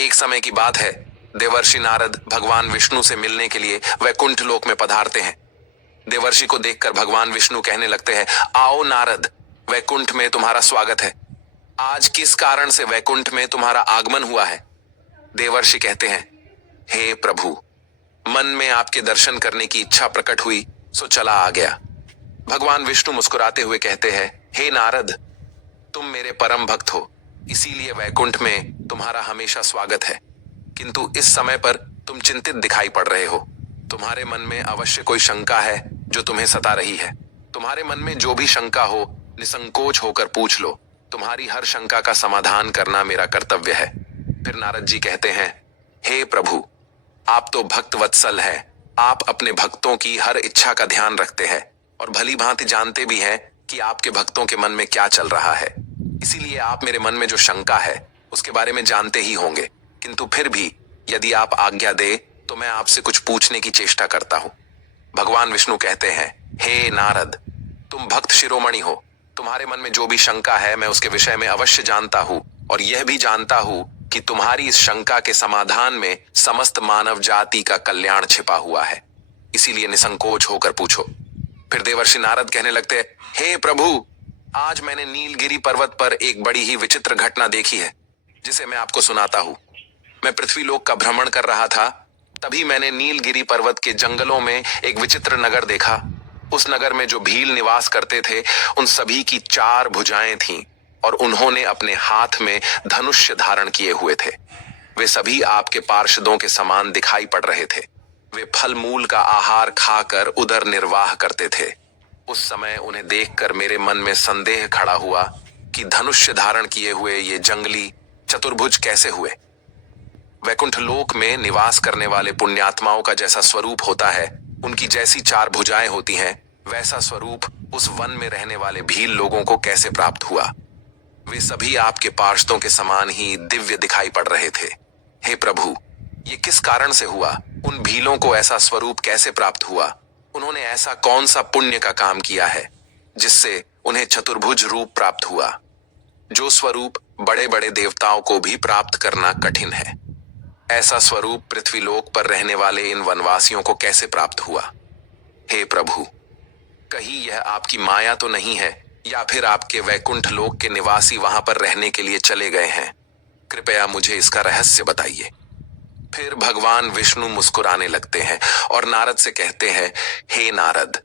एक समय की बात है, देवर्षि नारद भगवान विष्णु से मिलने के लिए वैकुंठ लोक में पधारते हैं। देवर्षि को देखकर भगवान विष्णु कहने लगते हैं, आओ नारद, वैकुंठ में तुम्हारा स्वागत है। आज किस कारण से वैकुंठ में तुम्हारा आगमन हुआ है? देवर्षि कहते हैं, हे प्रभु, मन में आपके दर्शन करने की इच्छा प्रकट हुई, सो चला आ गया। भगवान विष्णु मुस्कुराते हुए कहते हैं, हे नारद, तुम मेरे परम भक्त हो, इसीलिए वैकुंठ में तुम्हारा हमेशा स्वागत है। किंतु इस समय पर तुम चिंतित दिखाई पड़ रहे हो। तुम्हारे मन में अवश्य कोई शंका है जो तुम्हें सता रही है। तुम्हारे मन में जो भी शंका हो, निसंकोच होकर पूछ लो। तुम्हारी हर शंका का समाधान करना मेरा कर्तव्य है। फिर नारद जी कहते हैं, हे प्रभु, आप तो भक्त वत्सल है। आप अपने भक्तों की हर इच्छा का ध्यान रखते हैं और भली भांति जानते भी हैं कि आपके भक्तों के मन में क्या चल रहा है। इसीलिए आप मेरे मन में जो शंका है उसके बारे में जानते ही होंगे। किंतु फिर भी यदि आप आज्ञा दे तो मैं आपसे कुछ पूछने की चेष्टा करता हूं। भगवान विष्णु कहते हैं, हे नारद, तुम भक्त शिरोमणि हो। तुम्हारे मन में जो भी शंका है मैं उसके विषय में अवश्य जानता हूं और यह भी जानता हूं कि तुम्हारी इस शंका के समाधान में समस्त मानव जाति का कल्याण छिपा हुआ है। इसीलिए निसंकोच होकर पूछो। फिर देवर्षि नारद कहने लगते हैं, हे प्रभु, आज मैंने नीलगिरी पर्वत पर एक बड़ी ही विचित्र घटना देखी है, जिसे मैं आपको सुनाता हूं। मैं पृथ्वी लोक का भ्रमण कर रहा था, तभी मैंने नीलगिरी पर्वत के जंगलों में एक विचित्र नगर देखा। उस नगर में जो भील निवास करते थे, उन सभी की 4 भुजाएं थीं और उन्होंने अपने हाथ में धनुष्य धारण किए हुए थे। वे सभी आपके पार्षदों के समान दिखाई पड़ रहे थे। वे फल मूल का आहार खाकर उदर निर्वाह करते थे। उस समय उन्हें देखकर मेरे मन में संदेह खड़ा हुआ कि धनुष्य धारण किए हुए ये जंगली चतुर्भुज कैसे हुए। वैकुंठ लोक में निवास करने वाले पुण्यात्माओं का जैसा स्वरूप होता है, उनकी जैसी 4 भुजाएं होती हैं, वैसा स्वरूप उस वन में रहने वाले भील लोगों को कैसे प्राप्त हुआ? वे सभी आपके पार्षदों के समान ही दिव्य दिखाई पड़ रहे थे। हे प्रभु, ये किस कारण से हुआ? उन भीलों को ऐसा स्वरूप कैसे प्राप्त हुआ? उन्होंने ऐसा कौन सा पुण्य का काम किया है जिससे उन्हें चतुर्भुज रूप प्राप्त हुआ, जो स्वरूप बड़े बड़े देवताओं को भी प्राप्त करना कठिन है? ऐसा स्वरूप पृथ्वीलोक पर रहने वाले इन वनवासियों को कैसे प्राप्त हुआ? हे प्रभु, कहीं यह आपकी माया तो नहीं है, या फिर आपके वैकुंठ लोक के निवासी वहां पर रहने के लिए चले गए हैं? कृपया मुझे इसका रहस्य बताइए। फिर भगवान विष्णु मुस्कुराने लगते हैं और नारद से कहते हैं, हे नारद,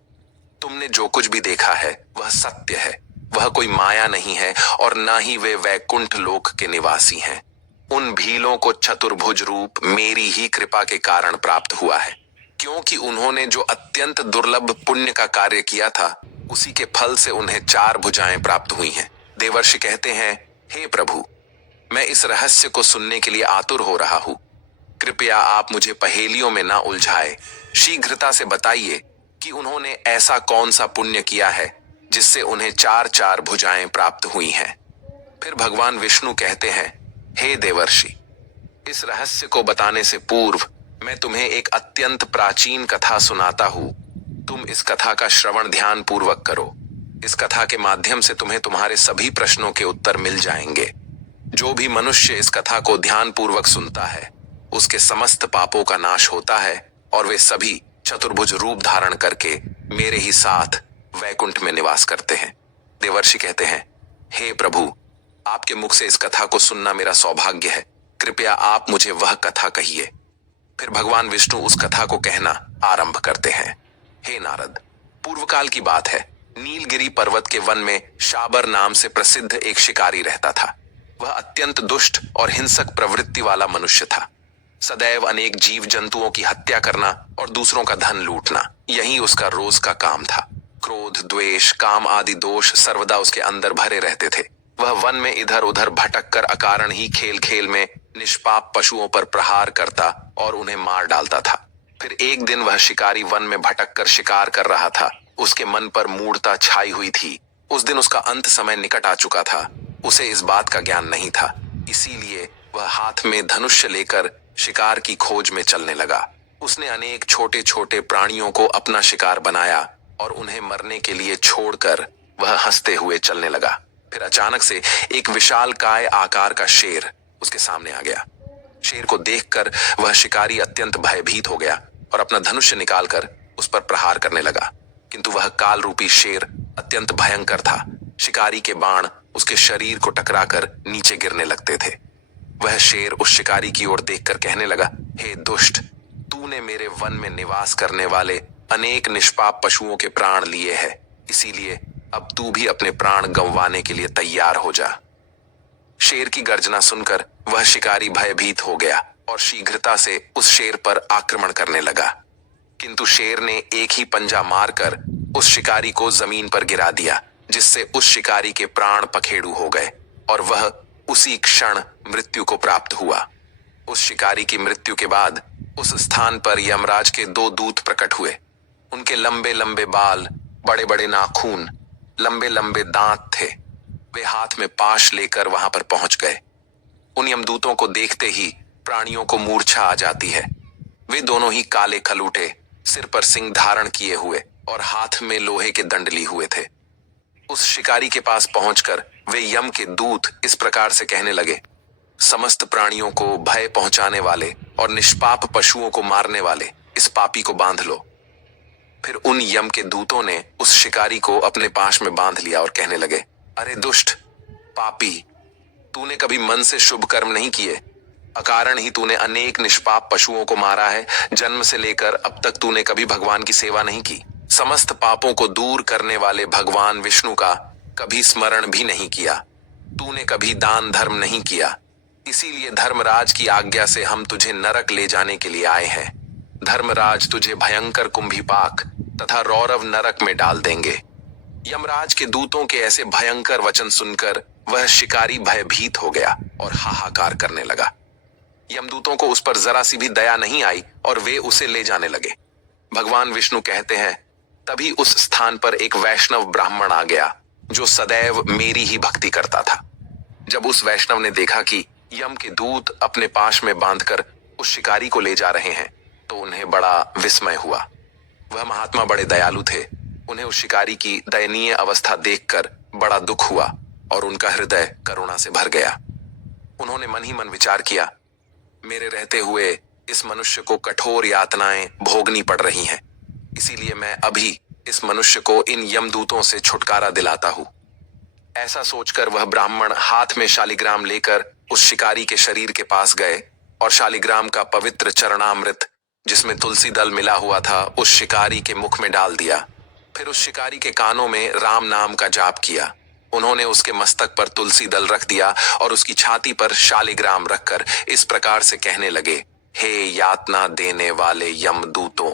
तुमने जो कुछ भी देखा है वह सत्य है। वह कोई माया नहीं है और ना ही वे वैकुंठ लोक के निवासी हैं। उन भीलों को चतुर्भुज रूप मेरी ही कृपा के कारण प्राप्त हुआ है, क्योंकि उन्होंने जो अत्यंत दुर्लभ पुण्य का कार्य किया था, उसी के फल से उन्हें 4 भुजाएं प्राप्त हुई हैं। देवर्षि कहते हैं, हे प्रभु, मैं इस रहस्य को सुनने के लिए आतुर हो रहा हूं। कृपया आप मुझे पहेलियों में ना उलझाए। शीघ्रता से बताइए कि उन्होंने ऐसा कौन सा पुण्य किया है जिससे उन्हें 4 भुजाएं प्राप्त हुई हैं। फिर भगवान विष्णु कहते हैं, हे देवर्षि, इस रहस्य को बताने से पूर्व मैं तुम्हें एक अत्यंत प्राचीन कथा सुनाता हूं। तुम इस कथा का श्रवण ध्यान पूर्वक करो। इस कथा के माध्यम से तुम्हें तुम्हारे सभी प्रश्नों के उत्तर मिल जाएंगे। जो भी मनुष्य इस कथा को ध्यान पूर्वक सुनता है, उसके समस्त पापों का नाश होता है और वे सभी चतुर्भुज रूप धारण करके मेरे ही साथ वैकुंठ में निवास करते हैं। देवर्षि कहते हैं, हे प्रभु, आपके मुख से इस कथा को सुनना मेरा सौभाग्य है। कृपया आप मुझे वह कथा कहिए। फिर भगवान विष्णु उस कथा को कहना आरंभ करते हैं। हे नारद, पूर्व काल की बात है। नीलगिरी पर्वत के वन में शाबर नाम से प्रसिद्ध एक शिकारी रहता था। वह अत्यंत दुष्ट और हिंसक प्रवृत्ति वाला मनुष्य था। सदैव अनेक जीव जंतुओं की हत्या करना और दूसरों का धन लूटना, यही उसका रोज का काम था। क्रोध, द्वेष, काम आदि दोष सर्वदा उसके अंदर भरे रहते थे। वह वन में इधर उधर भटक कर अकारण ही खेल खेल में निष्पाप पशुओं पर प्रहार करता और उन्हें मार डालता था। फिर एक दिन वह शिकारी वन में भटक कर शिकार कर रहा था। उसके मन पर मूढ़ता छाई हुई थी। उस दिन उसका अंत समय निकट आ चुका था। उसे इस बात का ज्ञान नहीं था, इसीलिए वह हाथ में धनुष्य लेकर शिकार की खोज में चलने लगा। उसने अनेक छोटे छोटे प्राणियों को अपना शिकार बनाया और उन्हें मरने के लिए छोड़कर वह हंसते हुए चलने लगा। फिर अचानक से एक विशाल काय आकार का शेर उसके सामने आ गया। शेर को देखकर वह शिकारी अत्यंत भयभीत हो गया और अपना धनुष्य निकालकर उस पर प्रहार करने लगा। किंतु वह काल रूपी शेर अत्यंत भयंकर था। शिकारी के बाण उसके शरीर को टकराकर नीचे गिरने लगते थे। वह शेर उस शिकारी की ओर देखकर कहने लगा, हे दुष्ट, तूने मेरे वन में निवास करने वाले अनेक निष्पाप पशुओं के प्राण लिए हैं, इसीलिए अब तू भी अपने प्राण गंवाने के लिए तैयार हो जा। शेर की गर्जना सुनकर वह शिकारी भयभीत हो गया और शीघ्रता से उस शेर पर आक्रमण करने लगा। किंतु शेर ने एक ही पंजा मारकर उस शिकारी को जमीन पर गिरा दिया, जिससे उस शिकारी के प्राण पखेड़ू हो गए और वह उसी क्षण मृत्यु को प्राप्त हुआ। उस शिकारी की मृत्यु के बाद उस स्थान पर यमराज के दो दूत प्रकट हुए। उनके लंबे लंबे बाल, बड़े बड़े नाखून, लंबे लंबे दांत थे। वे हाथ में पाश लेकर वहां पर पहुंच गए। उन यमदूतों को देखते ही प्राणियों को मूर्छा आ जाती है। वे दोनों ही काले खलूटे, सिर पर सिंह धारण किए हुए और हाथ में लोहे के दंड लिए हुए थे। उस शिकारी के पास पहुंचकर वे यम के दूत इस प्रकार से कहने लगे, समस्त प्राणियों को भय पहुंचाने वाले और निष्पाप पशुओं को मारने वाले इस पापी को बांध लो। फिर उन यम के दूतों ने उस शिकारी को अपने पाश में बांध लिया और कहने लगे, अरे दुष्ट, पापी, तूने कभी मन से शुभ कर्म नहीं किए। अकारण ही तूने अनेक निष्पाप पशुओं को मारा है। जन्म से लेकर अब तक तूने कभी भगवान की सेवा नहीं की। समस्त पापों को दूर करने वाले भगवान विष्णु का कभी स्मरण भी नहीं किया। तूने कभी दान धर्म नहीं किया। इसीलिए धर्मराज की आज्ञा से हम तुझे नरक ले जाने के लिए आए हैं। धर्मराज तुझे भयंकर कुंभीपाक तथा रौरव नरक में डाल देंगे। यमराज के दूतों के ऐसे भयंकर वचन सुनकर वह शिकारी भयभीत हो गया और हाहाकार करने लगा। यमदूतों को उस पर जरा सी भी दया नहीं आई और वे उसे ले जाने लगे। भगवान विष्णु कहते हैं, तभी उस स्थान पर एक वैष्णव ब्राह्मण आ गया जो सदैव मेरी ही भक्ति करता था। जब उस वैष्णव ने देखा कि यम के दूत अपने पाश में बांधकर उस शिकारी को ले जा रहे हैं, तो उन्हें बड़ा विस्मय हुआ। वह महात्मा बड़े दयालु थे। उन्हें उस शिकारी की दयनीय अवस्था देखकर बड़ा दुख हुआ और उनका हृदय करुणा से भर गया। उन्होंने मन ही मन विचार किया, मेरे रहते हुए इस मनुष्य को कठोर यातनाएं भोगनी पड़ रही हैं, इसीलिए मैं अभी इस मनुष्य को इन यमदूतों से छुटकारा दिलाता हूं। ऐसा सोचकर वह ब्राह्मण हाथ में शालिग्राम लेकर उस शिकारी के शरीर के पास गए और शालिग्राम का पवित्र चरणामृत, जिसमें तुलसी दल मिला हुआ था, उस शिकारी के मुख में डाल दिया। फिर उस शिकारी के कानों में राम नाम का जाप किया। उन्होंने उसके मस्तक पर तुलसी दल रख दिया और उसकी छाती पर शालिग्राम रखकर इस प्रकार से कहने लगे, हे यातना देने वाले यमदूतों,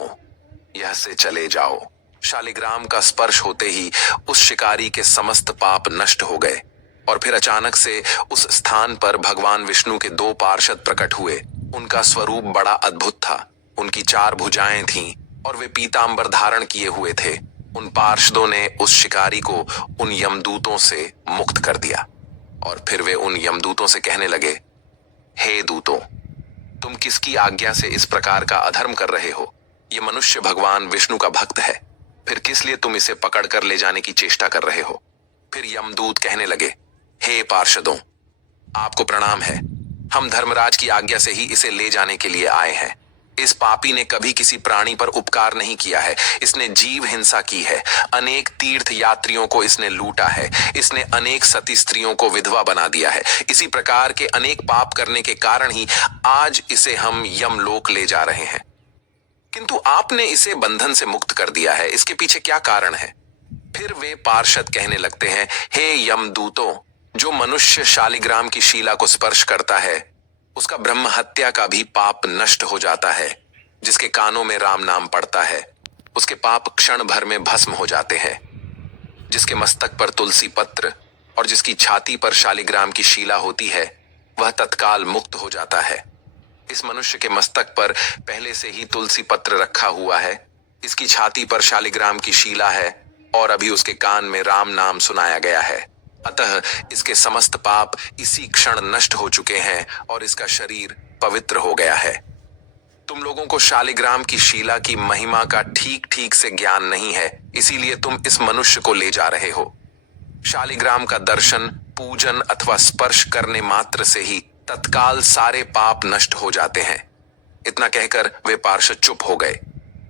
यह से चले जाओ। शालिग्राम का स्पर्श होते ही उस शिकारी के समस्त पाप नष्ट हो गए और फिर अचानक से उस स्थान पर भगवान विष्णु के दो पार्षद प्रकट हुए। उनका स्वरूप बड़ा अद्भुत था। उनकी 4 भुजाएं थीं और वे पीतांबर धारण किए हुए थे। उन पार्षदों ने उस शिकारी को उन यमदूतों से मुक्त कर दिया और फिर वे उन यमदूतों से कहने लगे, हे दूतों, तुम किसकी आज्ञा से इस प्रकार का अधर्म कर रहे हो? ये मनुष्य भगवान विष्णु का भक्त है, फिर किस लिए तुम इसे पकड़कर ले जाने की चेष्टा कर रहे हो? फिर यमदूत कहने लगे, हे पार्षदों, आपको प्रणाम है। हम धर्मराज की आज्ञा से ही इसे ले जाने के लिए आए हैं। इस पापी ने कभी किसी प्राणी पर उपकार नहीं किया है। इसने जीव हिंसा की है। अनेक तीर्थ यात्रियों को इसने लूटा है। इसने अनेक सती स्त्रियों को विधवा बना दिया है। इसी प्रकार के अनेक पाप करने के कारण ही आज इसे हम यमलोक ले जा रहे हैं। किंतु आपने इसे बंधन से मुक्त कर दिया है, इसके पीछे क्या कारण है? फिर वे पार्षद कहने लगते हैं, हे यमदूतों, जो मनुष्य शालिग्राम की शिला को स्पर्श करता है, उसका ब्रह्म हत्या का भी पाप नष्ट हो जाता है। जिसके कानों में राम नाम पड़ता है, उसके पाप क्षण भर में भस्म हो जाते हैं। जिसके मस्तक पर तुलसी पत्र और जिसकी छाती पर शालिग्राम की शिला होती है, वह तत्काल मुक्त हो जाता है। इस मनुष्य के मस्तक पर पहले से ही तुलसी पत्र रखा हुआ है, इसकी छाती पर शालिग्राम की शिला है और अभी उसके कान में राम नाम सुनाया गया है। अतः इसके समस्त पाप इसी क्षण नष्ट हो चुके हैं और इसका शरीर पवित्र हो गया है। तुम लोगों को शालिग्राम की शिला की महिमा का ठीक ठीक से ज्ञान नहीं है, इसीलिए तुम इस मनुष्य को ले जा रहे हो। शालिग्राम का दर्शन, पूजन अथवा स्पर्श करने मात्र से ही तत्काल सारे पाप नष्ट हो जाते हैं। इतना कहकर वे पार्षद चुप हो गए।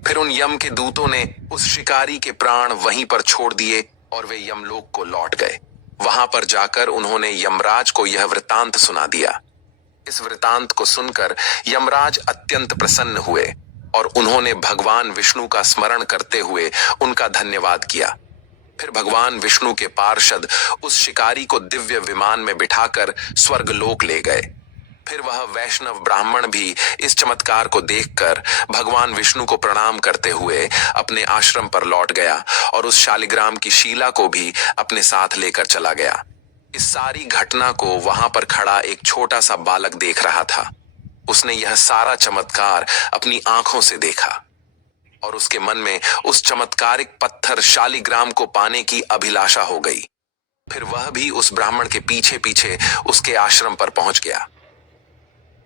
फिर उन यम के दूतों ने उस शिकारी के प्राण वहीं पर छोड़ दिए और वे यमलोक को लौट गए। वहां पर जाकर उन्होंने यमराज को यह वृतांत सुना दिया। इस वृतांत को सुनकर यमराज अत्यंत प्रसन्न हुए और उन्होंने भगवान विष्णु का स्मरण करते हुए उनका धन्यवाद किया। फिर भगवान विष्णु के पार्षद उस शिकारी को दिव्य विमान में बिठाकर स्वर्गलोक ले गए। फिर वह वैष्णव ब्राह्मण भी इस चमत्कार को देखकर भगवान विष्णु को प्रणाम करते हुए अपने आश्रम पर लौट गया और उस शालिग्राम की शीला को भी अपने साथ लेकर चला गया। इस सारी घटना को वहां पर खड़ा एक छोटा सा बालक देख रहा था। उसने यह सारा चमत्कार अपनी आंखों से देखा और उसके मन में उस चमत्कारिक पत्थर शालिग्राम को पाने की अभिलाषा हो गई। फिर वह भी उस ब्राह्मण के पीछे पीछे उसके आश्रम पर पहुंच गया।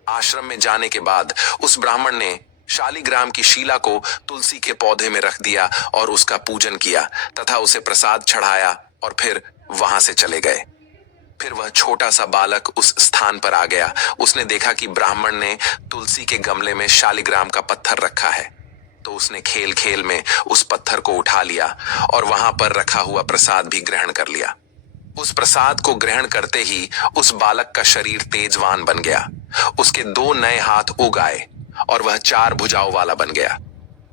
आश्रम में जाने के बाद उस ब्राह्मण ने शालिग्राम की शीला को तुलसी के पौधे में रख दिया और उसका पूजन किया तथा उसे प्रसाद चढ़ाया और फिर वहां से चले गए। फिर वह छोटा सा बालक उस स्थान पर आ गया। उसने देखा कि ब्राह्मण ने तुलसी के गमले में शालिग्राम का पत्थर रखा है, तो उसने खेल खेल में उस पत्थर को उठा लिया और वहां पर रखा हुआ प्रसाद भी ग्रहण कर लिया। उस प्रसाद को ग्रहण करते ही उस बालक का शरीर तेजवान बन गया। उसके 2 नए हाथ उग आए और वह 4 भुजाओं वाला बन गया।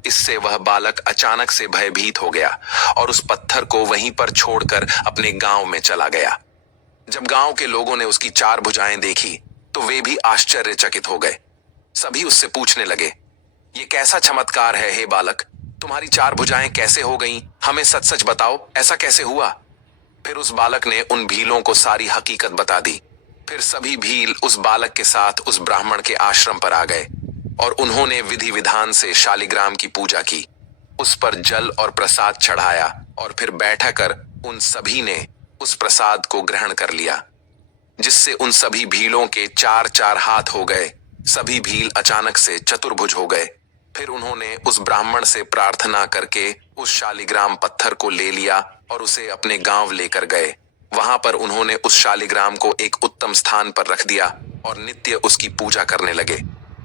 इससे वह बालक अचानक से भयभीत हो गया और उस पत्थर को वहीं पर छोड़कर अपने गांव में चला गया। जब गांव के लोगों ने उसकी 4 भुजाएं देखी तो वे भी आश्चर्यचकित हो गए। सभी उससे पूछने लगे, ये कैसा चमत्कार है हे बालक, तुम्हारी 4 भुजाएं कैसे हो गईं? हमें सच सच बताओ, ऐसा कैसे हुआ? फिर उस बालक ने उन भीलों को सारी हकीकत बता दी। फिर सभी भील उस बालक के साथ उस ब्राह्मण के आश्रम पर आ गए और उन्होंने विधि विधान से शालिग्राम की पूजा की, उस पर जल और प्रसाद चढ़ाया और फिर बैठकर उन सभी ने उस प्रसाद को ग्रहण कर लिया, जिससे उन सभी भीलों के 4-4 हाथ हो गए। सभी भील अचानक से चतुर्भुज हो गए। फिर उन्होंने उस ब्राह्मण से प्रार्थना करके उस शालिग्राम पत्थर को ले लिया और उसे अपने गांव लेकर गए। वहां पर उन्होंने उस शालिग्राम को एक उत्तम स्थान पर रख दिया और नित्य उसकी पूजा करने लगे।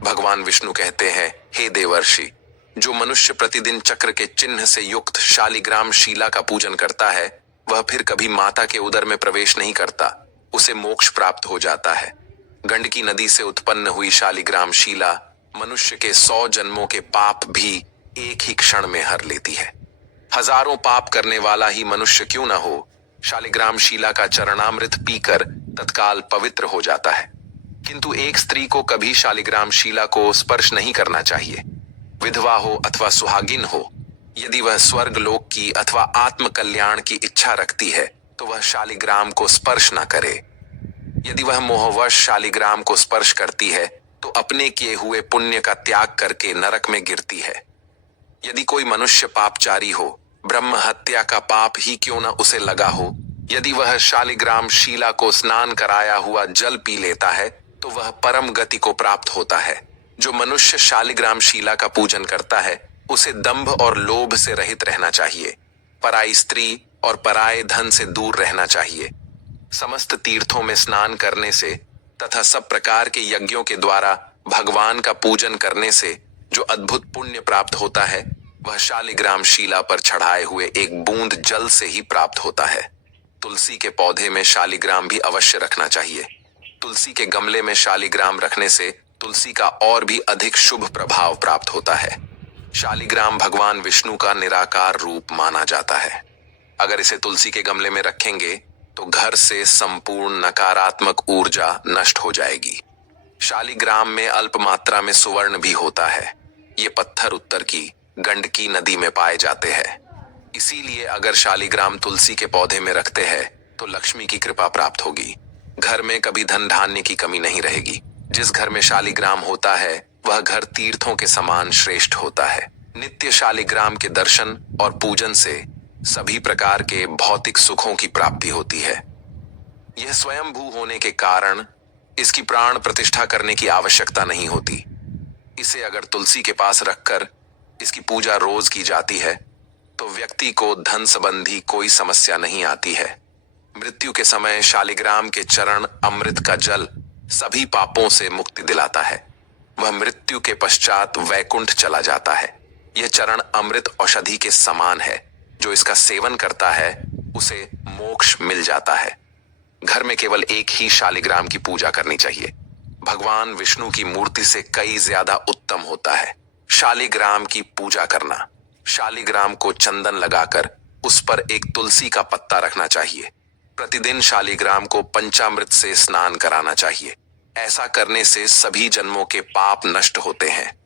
भगवान विष्णु कहते हैं, हे देवर्षि, जो मनुष्य प्रतिदिन चक्र के चिन्ह से युक्त शालिग्राम शीला का पूजन करता है वह फिर कभी माता के उदर में प्रवेश नहीं करता, उसे मोक्ष प्राप्त हो जाता है। गंडकी नदी से उत्पन्न हुई शालिग्राम शीला मनुष्य के 100 जन्मों के पाप भी एक ही क्षण में हर लेती है। हजारों पाप करने वाला ही मनुष्य क्यों न हो, शालिग्राम शीला का चरणामृत पीकर तत्काल पवित्र हो जाता है। किंतु एक स्त्री को कभी शालिग्राम शीला को स्पर्श नहीं करना चाहिए। विधवा हो अथवा सुहागिन हो, यदि वह स्वर्ग लोक की अथवा आत्म कल्याण की इच्छा रखती है तो वह शालिग्राम को स्पर्श न करे। यदि वह मोहवश शालिग्राम को स्पर्श करती है तो अपने किए हुए पुण्य का त्याग करके नरक में गिरती है। यदि कोई मनुष्य पापचारी हो, ब्रह्म हत्या का पाप ही क्यों न उसे लगा हो, यदि वह शालिग्राम शीला को स्नान कराया हुआ जल पी लेता है तो वह परम गति को प्राप्त होता है। जो मनुष्य शालिग्राम शीला का पूजन करता है उसे दंभ और लोभ से रहित रहना चाहिए। पराई स्त्री और पराये धन से दूर रहना चाहिए। समस्त तीर्थों में स्नान करने से तथा सब प्रकार के यज्ञों के द्वारा भगवान का पूजन करने से जो अद्भुत पुण्य प्राप्त होता है वह शालिग्राम शीला पर चढ़ाए हुए एक बूंद जल से ही प्राप्त होता है। तुलसी के पौधे में शालिग्राम भी अवश्य रखना चाहिए। तुलसी के गमले में शालिग्राम रखने से तुलसी का और भी अधिक शुभ प्रभाव प्राप्त होता है। शालिग्राम भगवान विष्णु का निराकार रूप माना जाता है। अगर इसे तुलसी के गमले में रखेंगे तो घर से संपूर्ण नकारात्मक ऊर्जा नष्ट हो जाएगी। शालिग्राम में अल्प मात्रा में सुवर्ण भी होता है। ये पत्थर उत्तर की गंडकी नदी में पाए जाते हैं। इसीलिए अगर शालिग्राम तुलसी के पौधे में रखते हैं तो लक्ष्मी की कृपा प्राप्त होगी। घर में कभी धन धान्य की कमी नहीं रहेगी। जिस घर में शालिग्राम होता है वह घर तीर्थों के समान श्रेष्ठ होता है। नित्य शालिग्राम के दर्शन और पूजन से सभी प्रकार के भौतिक सुखों की प्राप्ति होती है। यह स्वयंभू होने के कारण इसकी प्राण प्रतिष्ठा करने की आवश्यकता नहीं होती। इसे अगर तुलसी के पास रखकर इसकी पूजा रोज की जाती है तो व्यक्ति को धन संबंधी कोई समस्या नहीं आती है। मृत्यु के समय शालिग्राम के चरण अमृत का जल सभी पापों से मुक्ति दिलाता है। वह मृत्यु के पश्चात वैकुंठ चला जाता है। यह चरण अमृत औषधि के समान है। जो इसका सेवन करता है उसे मोक्ष मिल जाता है। घर में केवल एक ही शालिग्राम की पूजा करनी चाहिए। भगवान विष्णु की मूर्ति से कई ज्यादा उत्तम होता है शालिग्राम की पूजा करना। शालिग्राम को चंदन लगाकर उस पर एक तुलसी का पत्ता रखना चाहिए। प्रतिदिन शालिग्राम को पंचामृत से स्नान कराना चाहिए। ऐसा करने से सभी जन्मों के पाप नष्ट होते हैं।